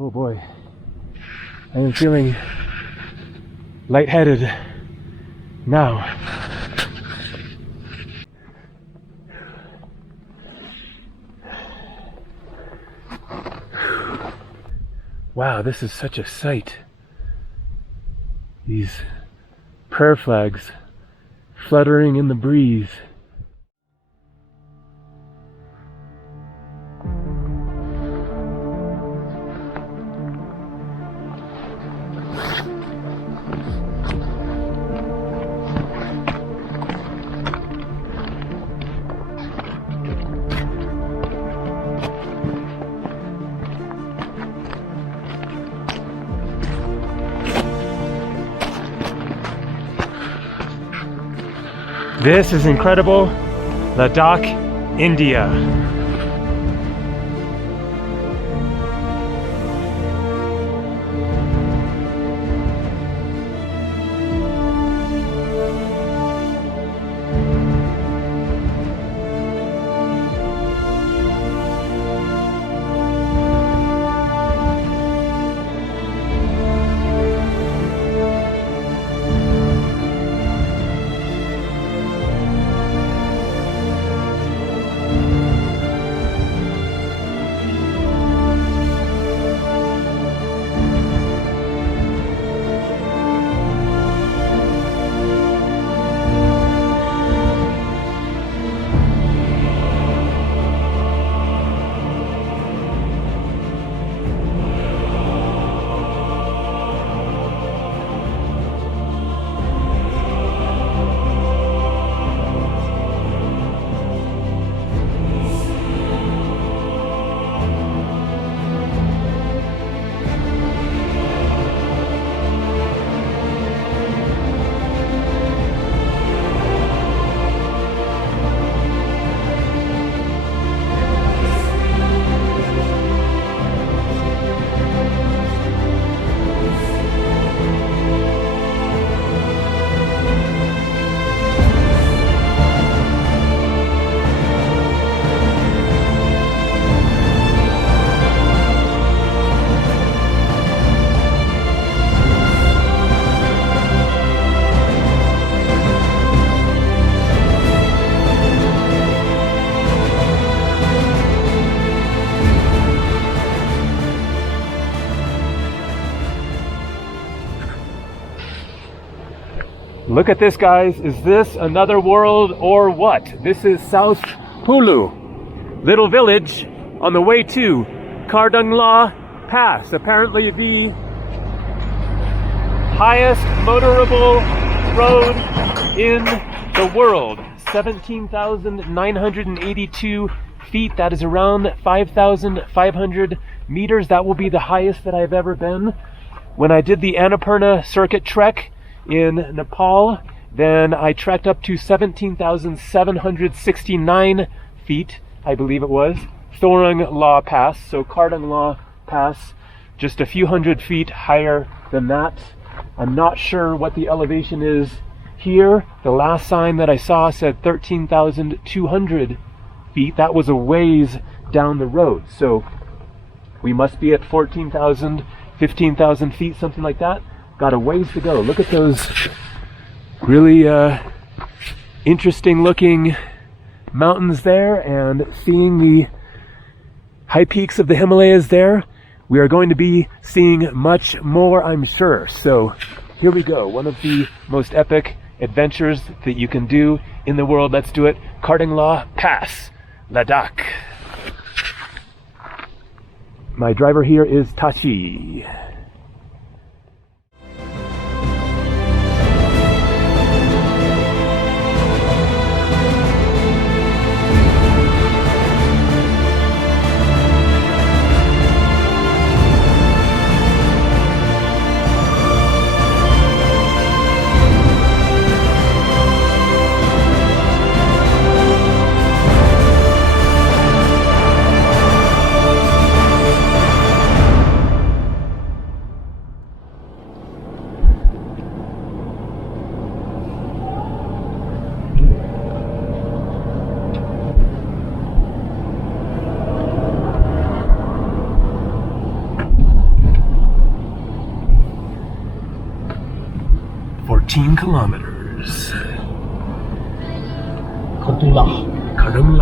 Oh boy, I am feeling lightheaded now. Wow, this is such a sight. These prayer flags fluttering in the breeze. This is incredible. Ladakh, India. Look at this, guys. Is this another world or what? This is South Hulu, little village on the way to Khardung Pass, apparently the highest motorable road in the world. 17,982 feet. That is around 5,500 meters. That will be the highest that I've ever been. When I did the Annapurna circuit trek in Nepal, then I trekked up to 17,769 feet, I believe it was, Khardung Pass. So Khardung Pass, just a few hundred feet higher than that. I'm not sure what the elevation is here. The last sign that I saw said 13,200 feet. That was a ways down the road. So we must be at 14,000, 15,000 feet, something like that. Got a ways to go. Look at those really interesting looking mountains there, and seeing the high peaks of the Himalayas there. We are going to be seeing much more, I'm sure. So here we go. One of the most epic adventures that you can do in the world. Let's do it. Khardung Pass, Ladakh. My driver here is Tashi. 17 kilometers. Khardung. Khardung.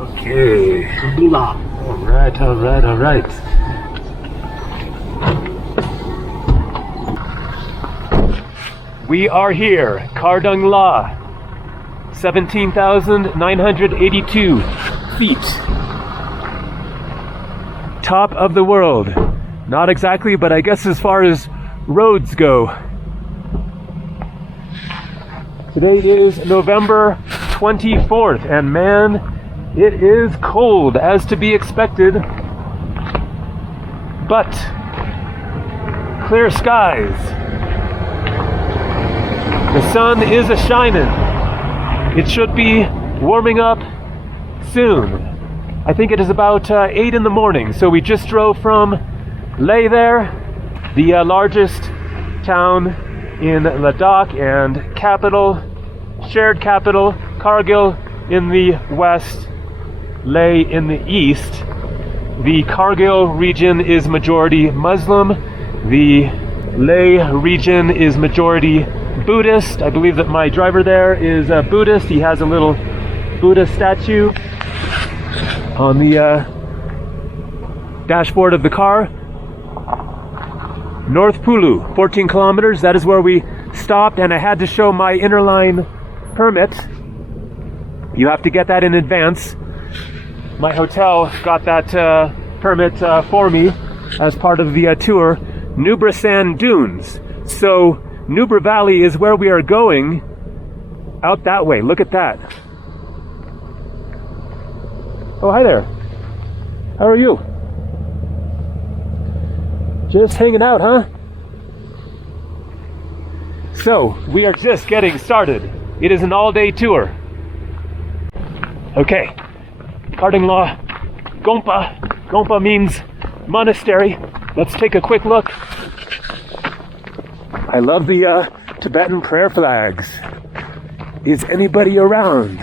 Okay. All right. We are here, Khardung La, 17,982 feet. Top of the world. Not exactly, but I guess as far as roads go. Today is November 24th, and man, it is cold, as to be expected, but clear skies. The sun is a-shining. It should be warming up soon. I think it is about 8 in the morning, so we just drove from Leh there, the largest town in Ladakh and shared capital, Kargil in the west, Leh in the east. The Kargil region is majority Muslim. The Leh region is majority Buddhist. I believe that my driver there is a Buddhist. He has a little Buddha statue on the dashboard of the car. North Pulu, 14 kilometers. That is where we stopped, and I had to show my interline permit. You have to get that in advance. My hotel got that permit for me as part of the tour. Nubra Sand Dunes. So Nubra Valley is where we are going, out that way. Look at that. Oh, hi there. How are you? Just hanging out, huh? So, we are just getting started. It is an all-day tour. Okay. Khardung La, Gompa. Gompa means monastery. Let's take a quick look. I love the Tibetan prayer flags. Is anybody around?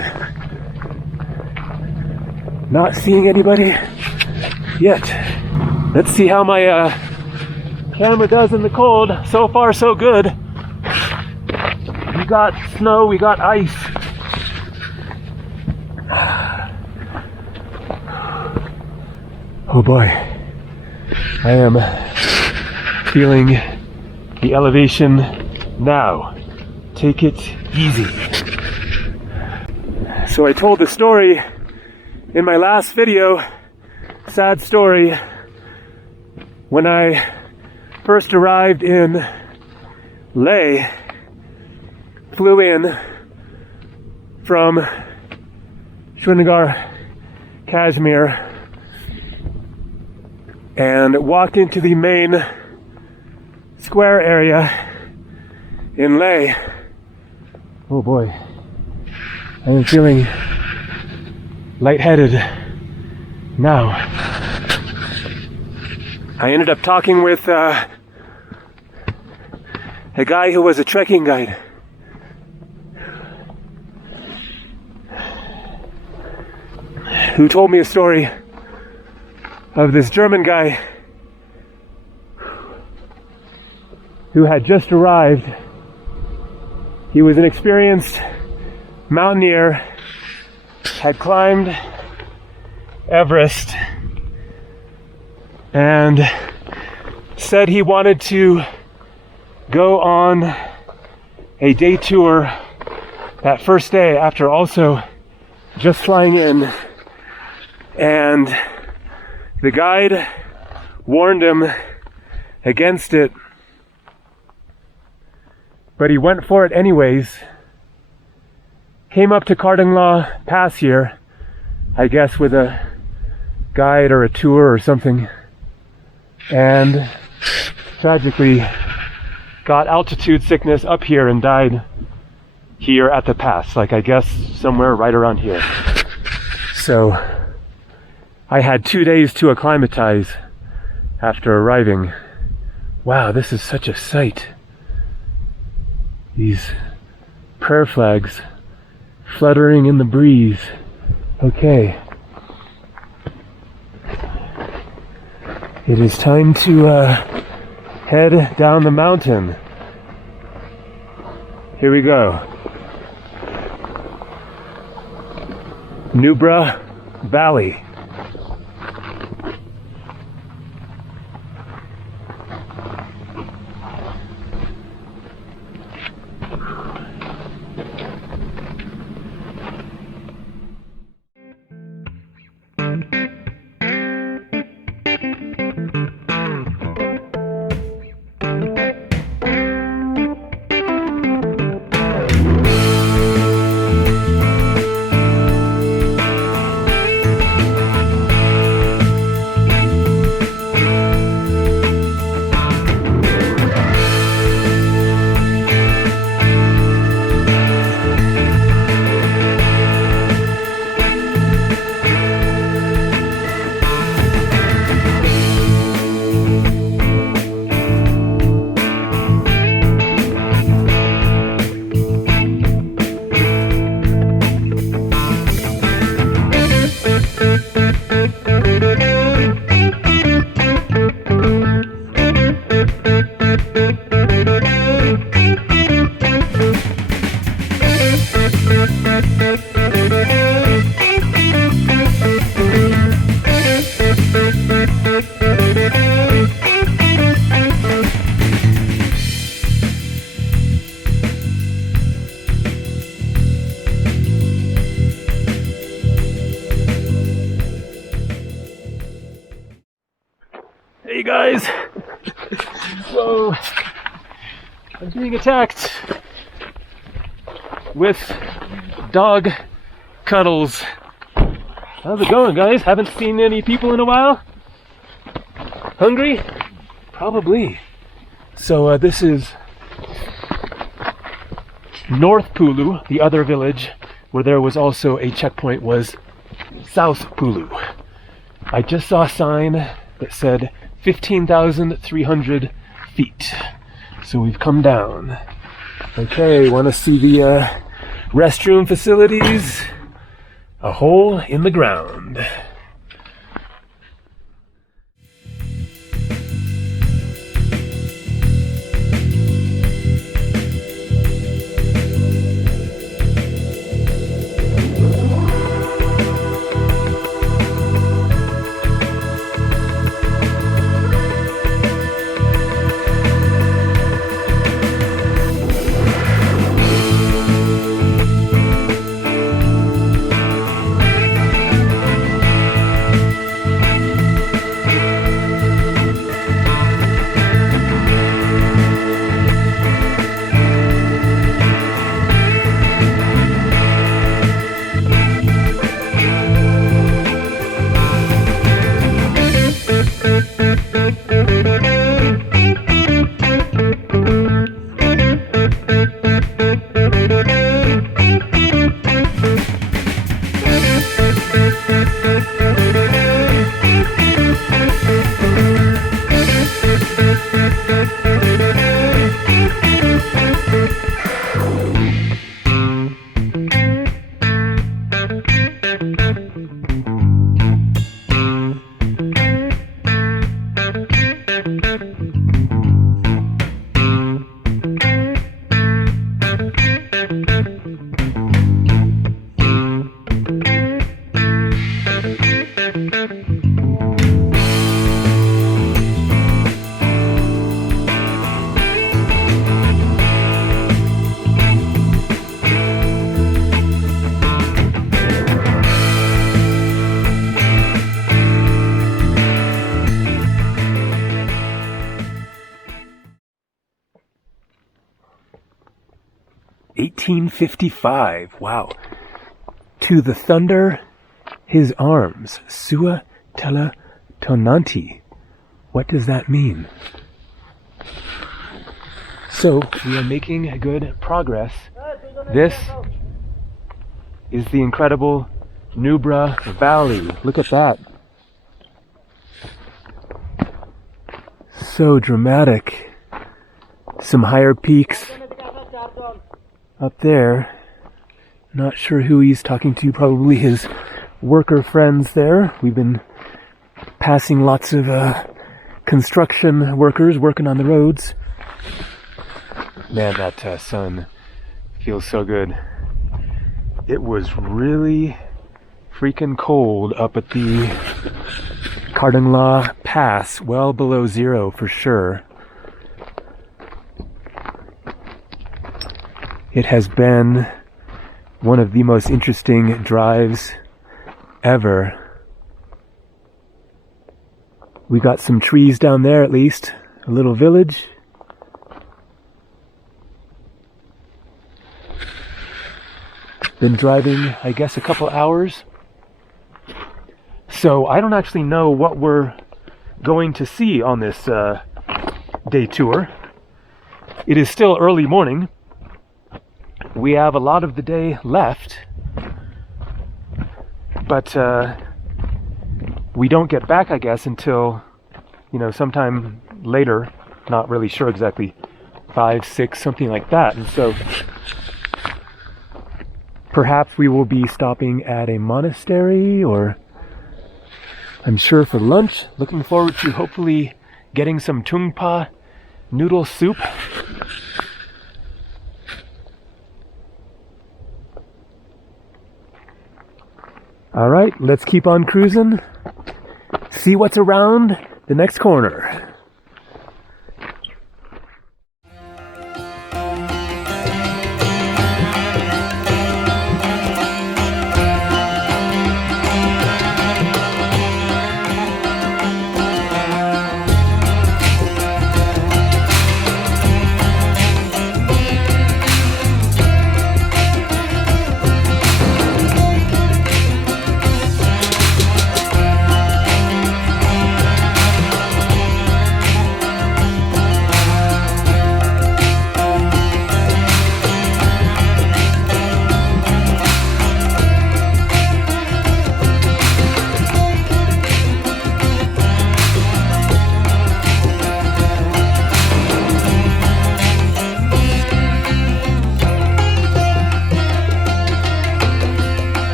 Not seeing anybody yet. Let's see how my camera does in the cold. So far, so good. We got snow, we got ice. Oh boy, I am feeling the elevation now. Take it easy. So I told the story in my last video, sad story, when I first arrived in Leh, flew in from Srinagar, Kashmir, and walked into the main square area in Leh. Oh boy, I am feeling lightheaded now. I ended up talking with a guy who was a trekking guide. Who told me a story of this German guy who had just arrived He was an experienced mountaineer, had climbed Everest, and said he wanted to go on a day tour that first day after also just flying in. And the guide warned him against it, but he went for it anyways. Came up to Khardung Pass here, I guess with a guide or a tour or something, and tragically got altitude sickness up here and died here at the pass, like I guess somewhere right around here. So I had 2 days to acclimatize after arriving. Wow, this is such a sight. These prayer flags fluttering in the breeze. Okay. It is time to head down the mountain. Here we go. Nubra Valley. Hey guys! Whoa! I'm being attacked with dog cuddles. How's it going, guys? Haven't seen any people in a while? Hungry? Probably. So this is North Pulu, the other village where there was also a checkpoint, was South Pulu. I just saw a sign that said 15,300 feet. So we've come down. Okay, want to see the restroom facilities? A hole in the ground. 1855. Wow. To the thunder, his arms. Sua tela tonanti. What does that mean? So, we are making good progress. This is the incredible Nubra Valley. Look at that. So dramatic. Some higher peaks up there. Not sure who he's talking to, probably his worker friends there. We've been passing lots of construction workers working on the roads. Man, that sun feels so good. It was really freaking cold up at the Khardung Pass, well below zero for sure. It has been one of the most interesting drives ever. We got some trees down there at least, a little village. Been driving, I guess, a couple hours. So I don't actually know what we're going to see on this day tour. It is still early morning. We have a lot of the day left, but we don't get back, I guess, until, sometime later. Not really sure exactly, 5, 6, something like that. And so perhaps we will be stopping at a monastery, or I'm sure for lunch. Looking forward to hopefully getting some tungpa noodle soup. All right, let's keep on cruising. See what's around the next corner.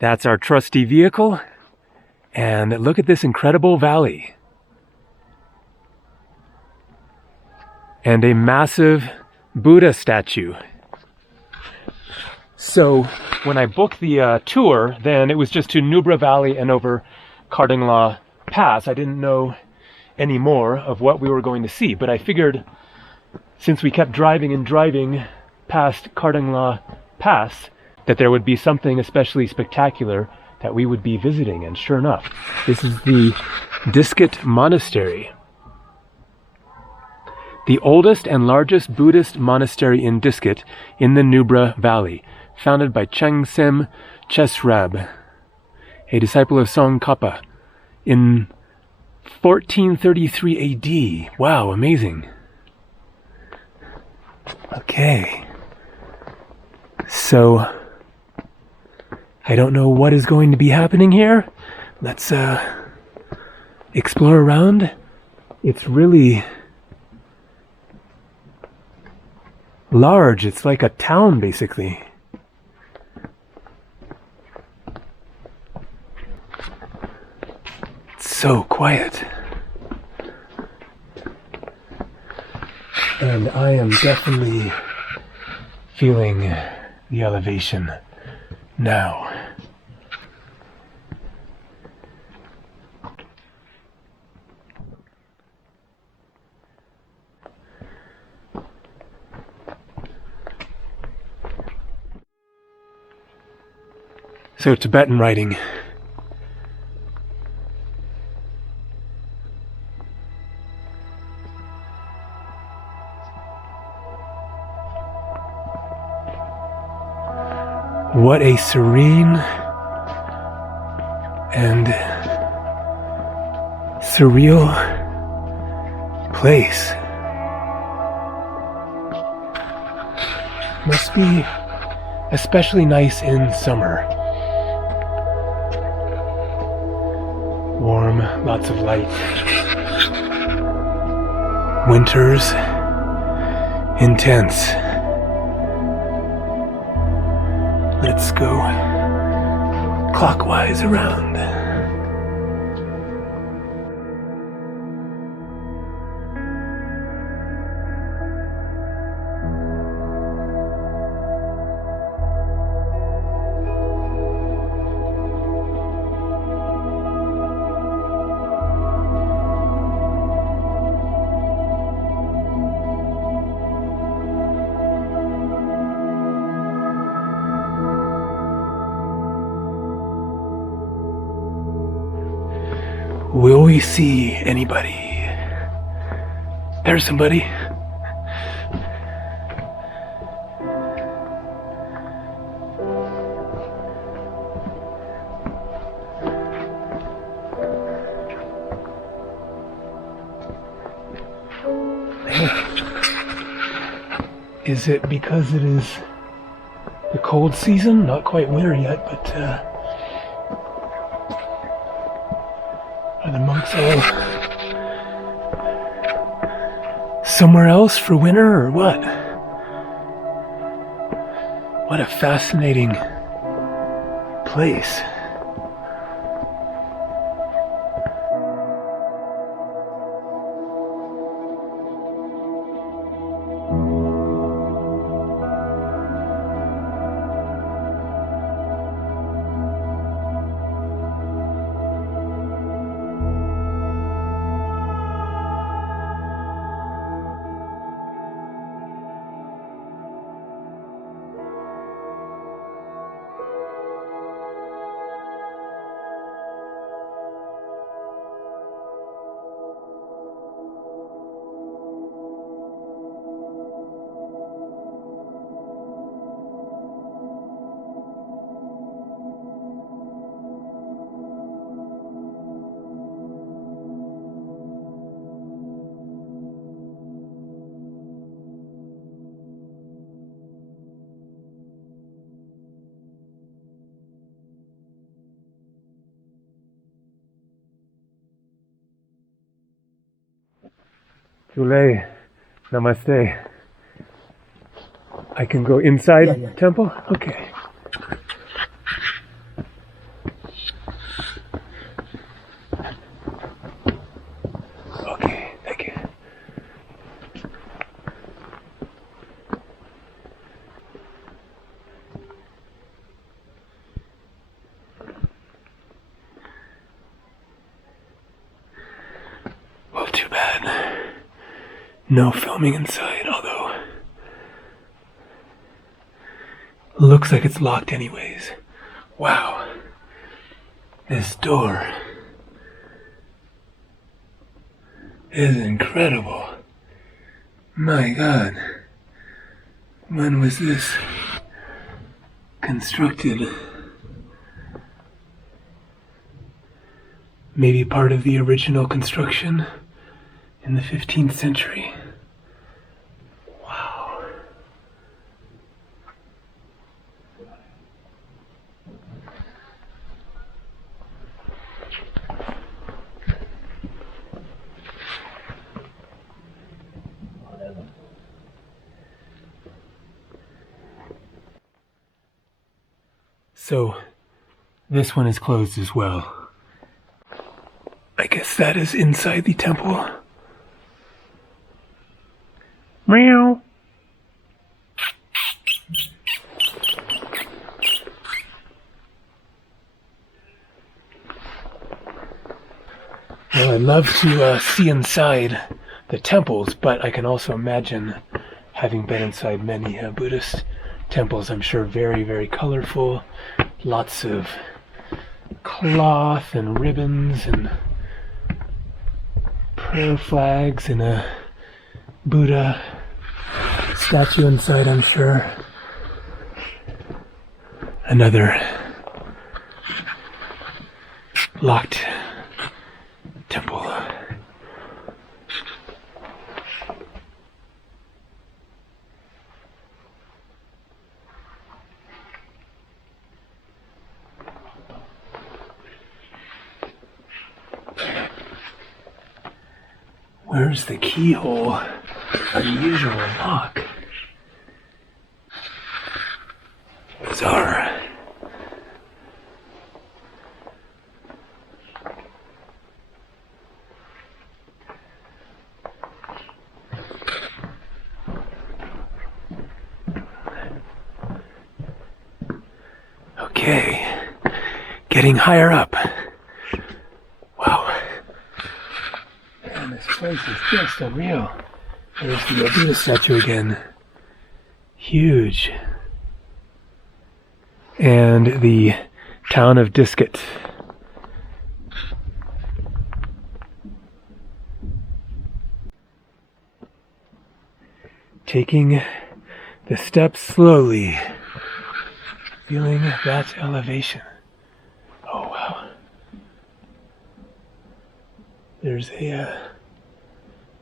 That's our trusty vehicle. And look at this incredible valley. and a massive Buddha statue. So when I booked the tour, then it was just to Nubra Valley and over Khardung Pass. I didn't know any more of what we were going to see, but I figured since we kept driving and driving past Khardung Pass that there would be something especially spectacular that we would be visiting. And sure enough, this is the Diskit Monastery, the oldest and largest Buddhist monastery in Diskit in the Nubra Valley, founded by Changsem Chesrab, a disciple of Tsongkhapa, in 1433 AD. Wow, amazing. Okay. So, I don't know what is going to be happening here. Let's explore around. It's really large. It's like a town, basically. It's so quiet. And I am definitely feeling the elevation now. So Tibetan writing. What a serene and surreal place. Must be especially nice in summer. Warm, lots of light. Winters, intense. Let's go clockwise around. Will we see anybody? There's somebody. Is it because it is the cold season? Not quite winter yet, but are the monks all somewhere else for winter or what? What a fascinating place. Chule, namaste. I can go inside temple? Okay. Okay, thank you. No filming inside, although looks like it's locked anyways. Wow. This door is incredible. My God. When was this constructed? Maybe part of the original construction in the 15th century. Wow. So, this one is closed as well. I guess that is inside the temple. Meow. Well, I'd love to see inside the temples, but I can also imagine, having been inside many Buddhist temples, I'm sure very, very colorful, lots of cloth and ribbons and prayer flags and a Buddha statue inside, I'm sure. Another locked temple. Where's the keyhole? Unusual lock. Bizarre. Okay, getting higher up. Wow. Man, this place is just unreal. There's the Buddha statue again. Huge. And the town of Diskit. Taking the steps slowly, feeling that elevation. Oh wow. There's a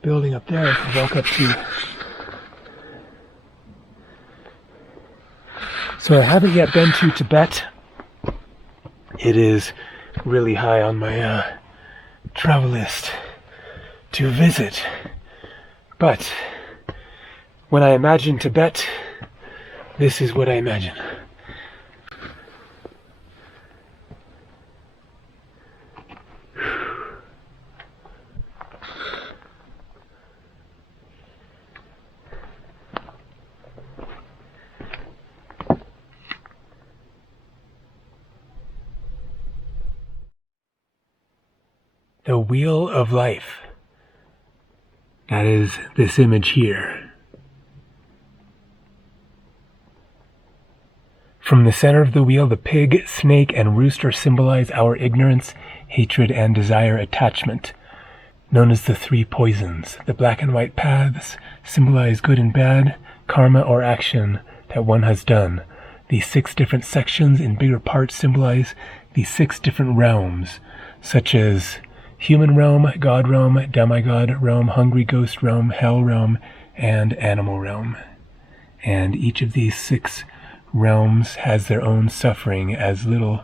building up there I can walk up to. So I haven't yet been to Tibet. It is really high on my travel list to visit. But when I imagine Tibet, this is what I imagine. The Wheel of Life. That is this image here. From the center of the wheel, the pig, snake, and rooster symbolize our ignorance, hatred, and desire attachment, known as the three poisons. The black and white paths symbolize good and bad, karma or action that one has done. The 6 different sections in bigger parts symbolize the 6 different realms, such as human realm, god realm, demigod realm, hungry ghost realm, hell realm, and animal realm. And each of these 6 realms has their own suffering, as little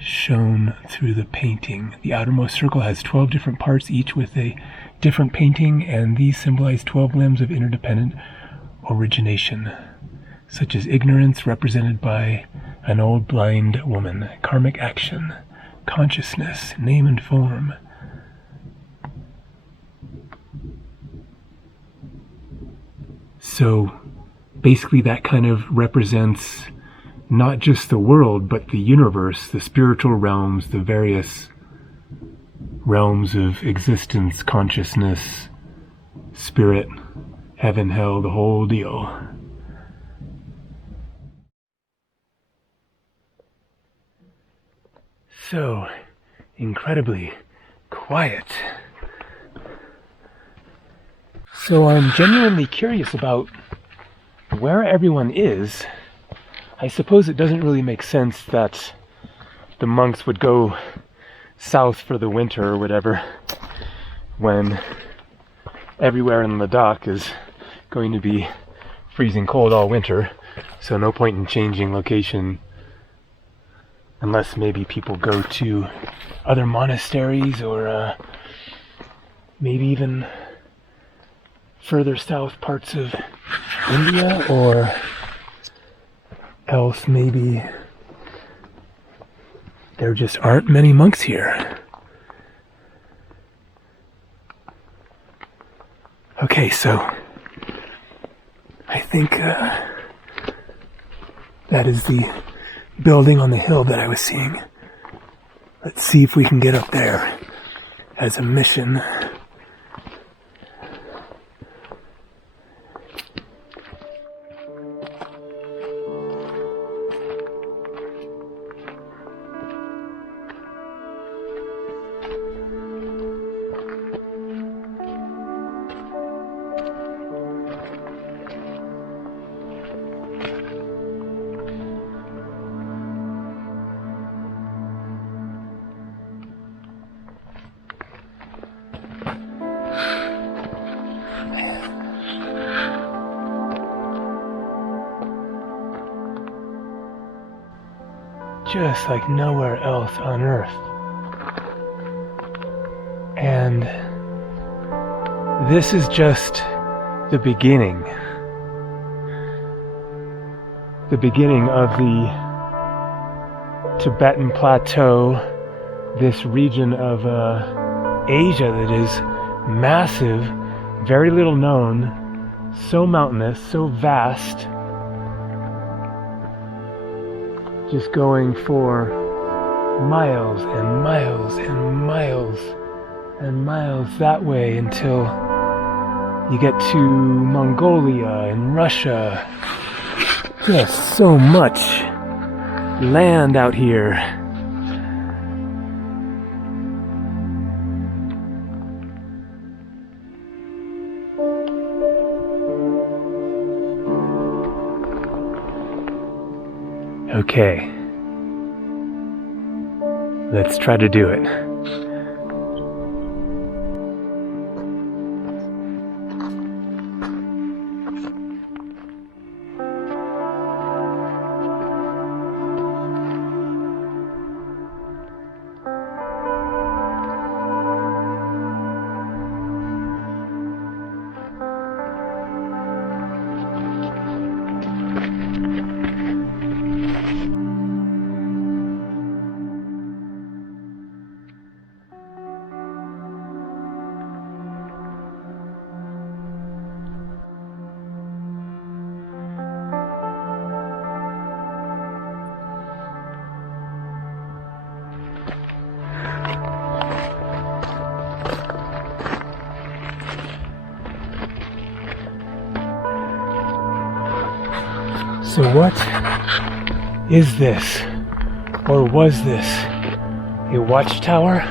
shown through the painting. The outermost circle has 12 different parts, each with a different painting, and these symbolize 12 limbs of interdependent origination, such as ignorance, represented by an old blind woman, karmic action, consciousness, name and form. So basically that kind of represents not just the world, but the universe, the spiritual realms, the various realms of existence, consciousness, spirit, heaven, hell, the whole deal. So incredibly quiet. So I'm genuinely curious about where everyone is. I suppose it doesn't really make sense that the monks would go south for the winter or whatever when everywhere in Ladakh is going to be freezing cold all winter, so no point in changing location unless maybe people go to other monasteries or maybe even further south parts of India, or else maybe there just aren't many monks here. Okay, so I think that is the building on the hill that I was seeing. Let's see if we can get up there as a mission. Just like nowhere else on Earth. And this is just the beginning. The beginning of the Tibetan Plateau, this region of Asia that is massive, very little known, so mountainous, so vast. Just going for miles and miles and miles and miles that way until you get to Mongolia and Russia. Just so much land out here. Okay, let's try to do it. So what is this, or was this, a watchtower?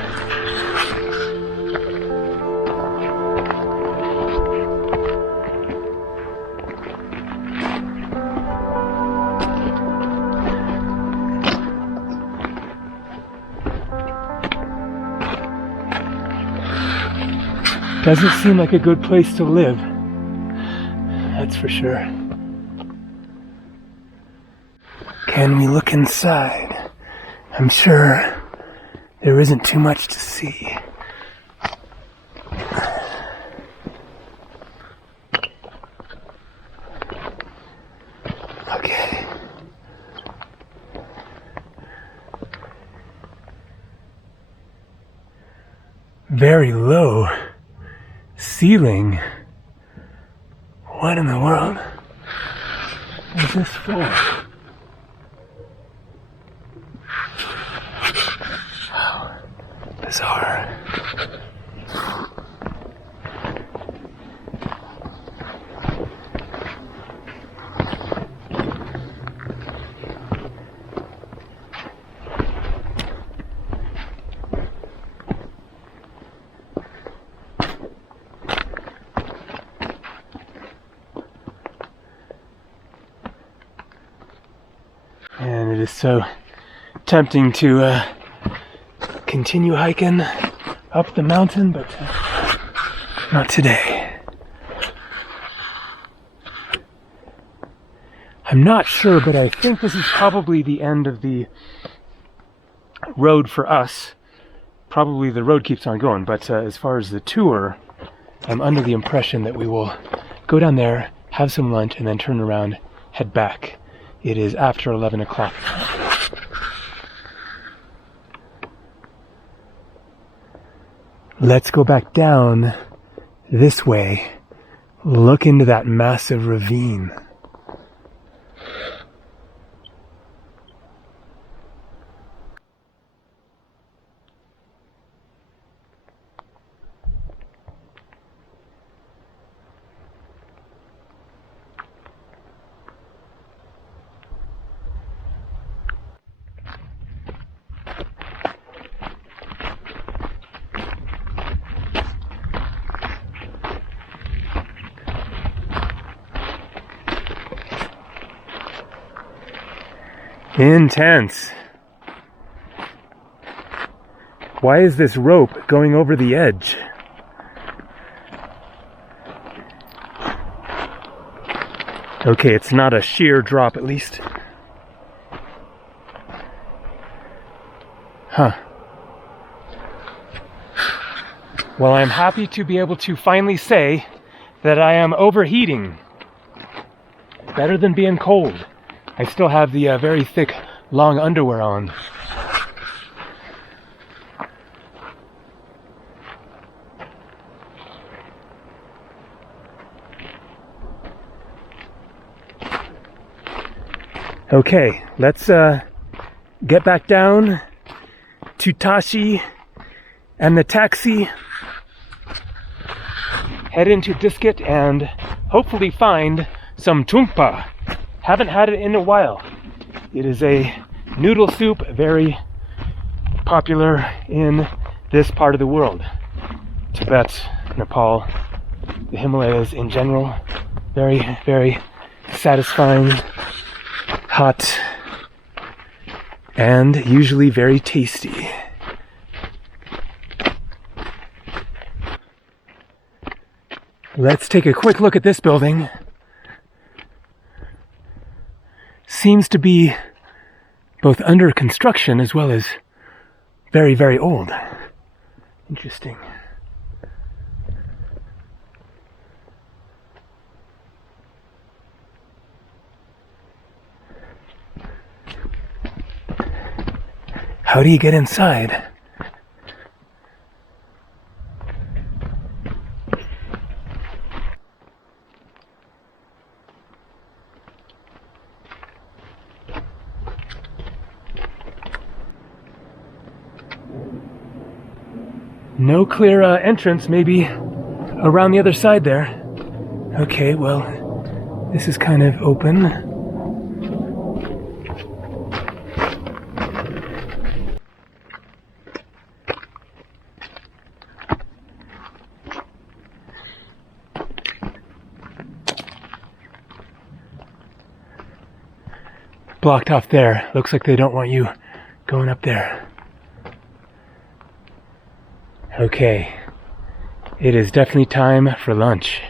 Doesn't seem like a good place to live, that's for sure. Can we look inside? I'm sure there isn't too much to see. Okay. Very low ceiling. What in the world is this for? Bizarre. is so tempting to continue hiking up the mountain, but not today. I'm not sure, but I think this is probably the end of the road for us. Probably the road keeps on going, but as far as the tour, I'm under the impression that we will go down there, have some lunch, and then turn around, head back. It is after 11 o'clock. Let's go back down this way, look into that massive ravine. Intense. Why is this rope going over the edge? Okay, it's not a sheer drop at least. Huh. Well, I'm happy to be able to finally say that I am overheating. Better than being cold. I still have the very thick, long underwear on. Okay, let's get back down to Tashi and the taxi, head into Diskit, and hopefully find some tungpa. Haven't had it in a while. It is a noodle soup, very popular in this part of the world. Tibet, Nepal, the Himalayas in general. Very, very satisfying, hot, and usually very tasty. Let's take a quick look at this building. Seems to be both under construction as well as very, very old. Interesting. How do you get inside? No clear entrance, maybe around the other side there. Okay, well, this is kind of open. Blocked off there. Looks like they don't want you going up there. Okay, it is definitely time for lunch.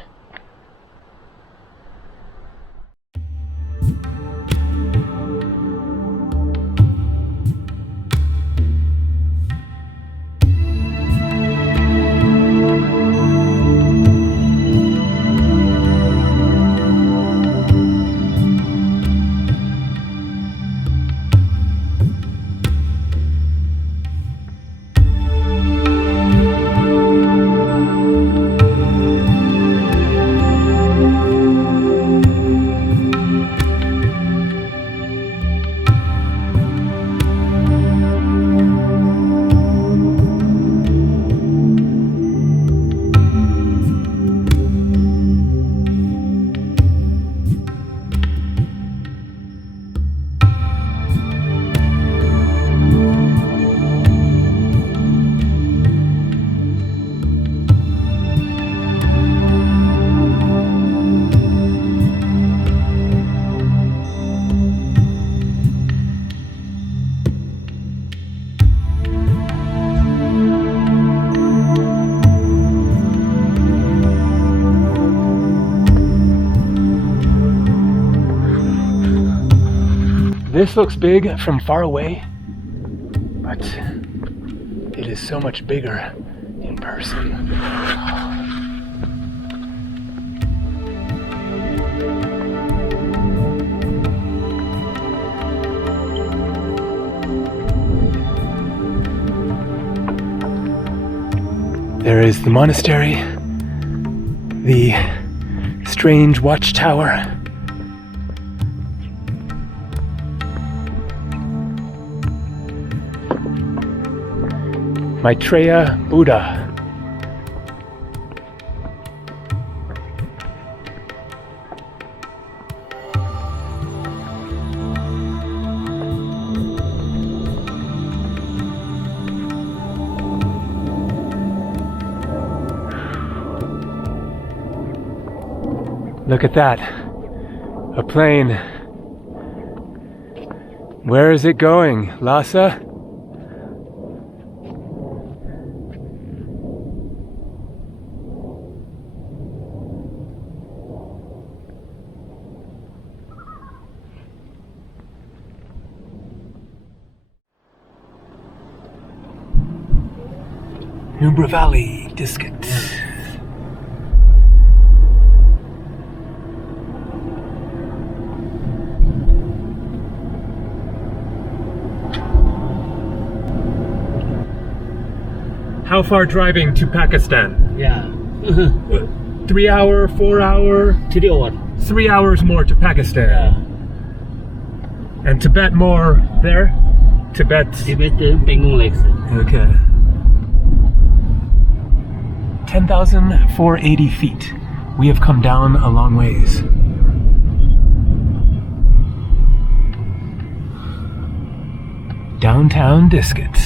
This looks big from far away, but it is so much bigger in person. There is the monastery, the strange watchtower, Maitreya Buddha. Look at that, a plane. Where is it going, Rasa? Nubra Valley, Diskit. How far driving to Pakistan? Yeah. 3 hour, 4 hour? 3 hours. 3 hours more to Pakistan. Yeah. And Tibet more there? Tibet. Pengung Lakes. Okay. 10,480 feet. We have come down a long ways. Downtown Diskit.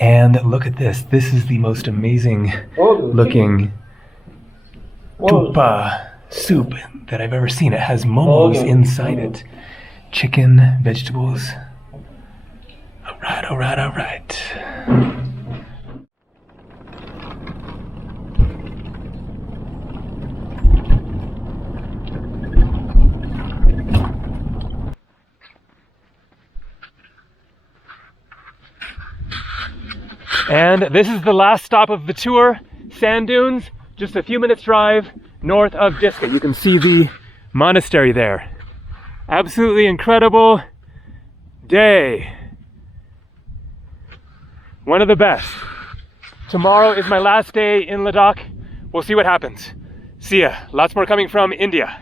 And look at this. This is the most amazing looking tupa soup that I've ever seen. It has momos inside it. Chicken, vegetables. Alright, alright, alright. And this is the last stop of the tour, sand dunes, just a few minutes drive north of Diskit. You can see the monastery there. Absolutely incredible day. One of the best. Tomorrow is my last day in Ladakh. We'll see what happens. See ya. Lots more coming from India.